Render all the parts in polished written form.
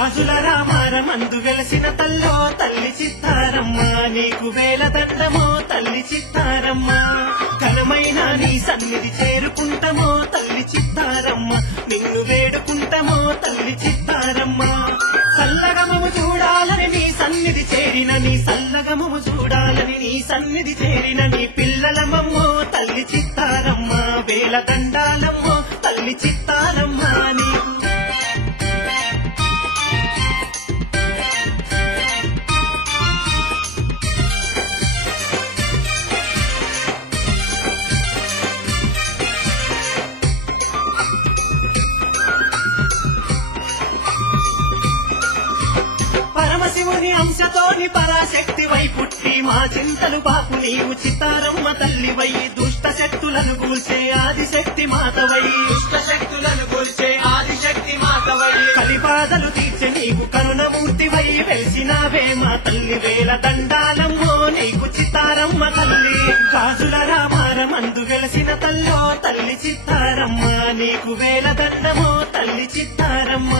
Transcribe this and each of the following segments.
గాజుల రామారమందు వెలసిన తల్లో తల్లి చిత్తారమ్మ నీకు వేల దండమో తల్లి చిత్తారమ్మ ఘనమైన నీ సన్నిధి చేరుకుంటమో తల్లి చిత్తారమ్మ నిన్ను వేడుకుంటమో తల్లి చిత్తారమ్మ సల్లగమము చూడాలని నీ సన్నిధి చేరిన నీ సల్లగమము చూడాలని నీ సన్నిధి చేరిన నీ పిల్లలమమ్మో తల్లి చిత్తారమ్మ వేల దండాలమ్మో తల్లి చిత్తారమ్మ నీకు పరమశివుని అంశతోని పరాశక్తి వై పుట్టి మా చింతలు బాపు నీవు చిత్తారమ్మ తల్లివై దుష్ట శక్తులను కూల్చే ఆదిశక్తి మాతవై కలిపాదలు తీర్చే నీకు కరుణమూర్తివై వెలిసినావే మా తల్లి వేల దండాలమ్మో నీకు చిత్తారమ్మ తల్లి గాజుల రామారమందు వెలసిన తల్లో తల్లి చిత్తారమ్మ నీకు వేల దండమో తల్లి చిత్తారమ్మ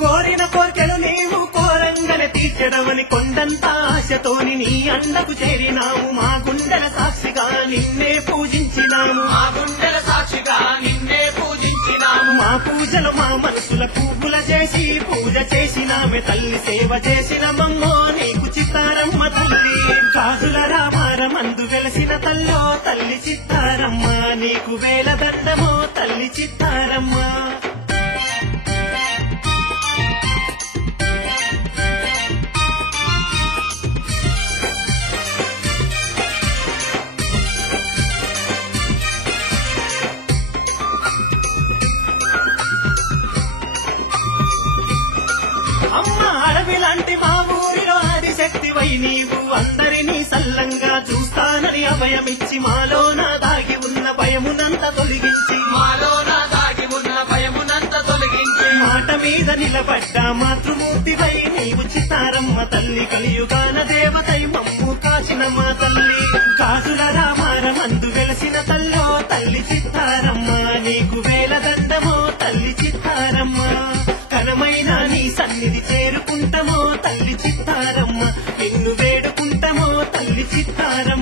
కోరిన కోర్కెలు నీవు కోరంగనే తీర్చడమని కొండంత ఆశతోని నీ అండకు చేరినాము మా గుండెల సాక్షిగా నిన్నే పూజించినాము మా పూజలు మా మనసుల పువ్వుల చేసి పూజ చేసినామే తల్లి సేవ చేసిన మమ్మో నీకు చిత్తారమ్మ తల్లి గాజుల రామారమందు వెలసిన తల్లో తల్లి చిత్తారమ్మ నీకు వేల దండమో తల్లి చిత్తారమ్మ అమ్మ అడవిలాంటి మా ఊరిలో ఆదిశక్తివై నీవు అందరినీ సల్లంగా చూస్తానని అభయమిచ్చి మాలోన దాగి ఉన్న భయమునంత తొలగించి మాట మీద నిలబడ్డ మాతృమూర్తివై నీవు చిత్తారమ్మ తల్లి కలియుగాన దేవతై మమ్ము కాచిన మా తల్లి గాజుల రామారమందు వెలసిన తల్లో తల్లి చిత్తారమ్మ నీకు వేల దండమో తల్లి చిత్తారమ్మ ఘనమైన నీ సన్నిధి చేరుకుంటమో తల్లి చిత్తారమ్మ నిన్ను వేడుకుంటమో తల్లి చిత్తారమ్మ